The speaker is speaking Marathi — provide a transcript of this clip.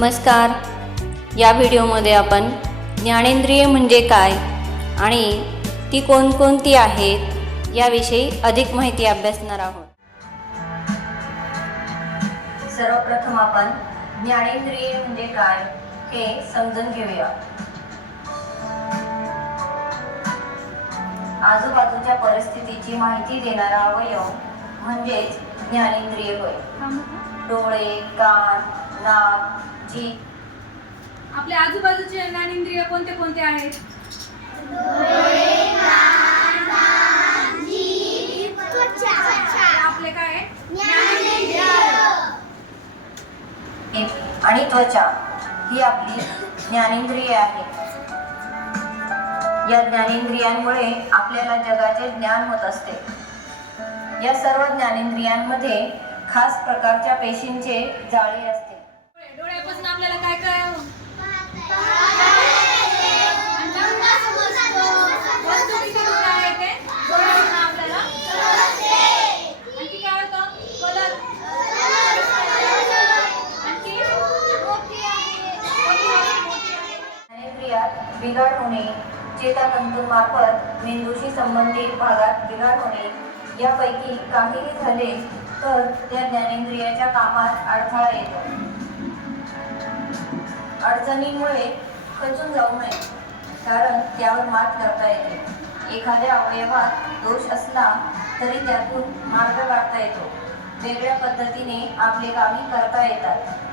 नमस्कार. या व्हिडिओमध्ये आपण ज्ञानेंद्रिय म्हणजे काय आणि ती कोणकोणती आहेत याविषयी अधिक माहिती अभ्यासणार आहोत. सर्वप्रथम आपण ज्ञानेंद्रिय म्हणजे काय हे समजून घेऊया. आजूबाजूच्या परिस्थितीची माहिती देणारा अवयव म्हणजेच ज्ञानेंद्रिय होय. डोळे कान नाक जीभ. आपल्या आजूबाजूचे ज्ञानेंद्रिय कोणते कोणते आहेत? आपले काय आहे? आणि त्वचा ही आपली ज्ञानेंद्रिय आहे. या ज्ञानेंद्रियांमुळे आपल्याला जगाचे ज्ञान होत असते. या सर्व ज्ञानेंद्रियांमध्ये खास प्रकारच्या पेशींचे जाळे असते. डोळे- डोळ्यापासून आपल्याला काय काय बिघाड होणे चेतातंतूमार्फत मेंदूशी संबंधित भागात बिघाड होणे यापैकी काहीही झाले तर त्या ज्ञानेंद्रियाच्या कामात अडथळा येतो. अडचणींमुळे खचून जाऊ नये कारण त्यावर मात करता येते. एखाद्या अवयवात दोष असला तरी त्यातून मार्ग काढता येतो. वेगळ्या पद्धतीने आपले कामे करता येतात.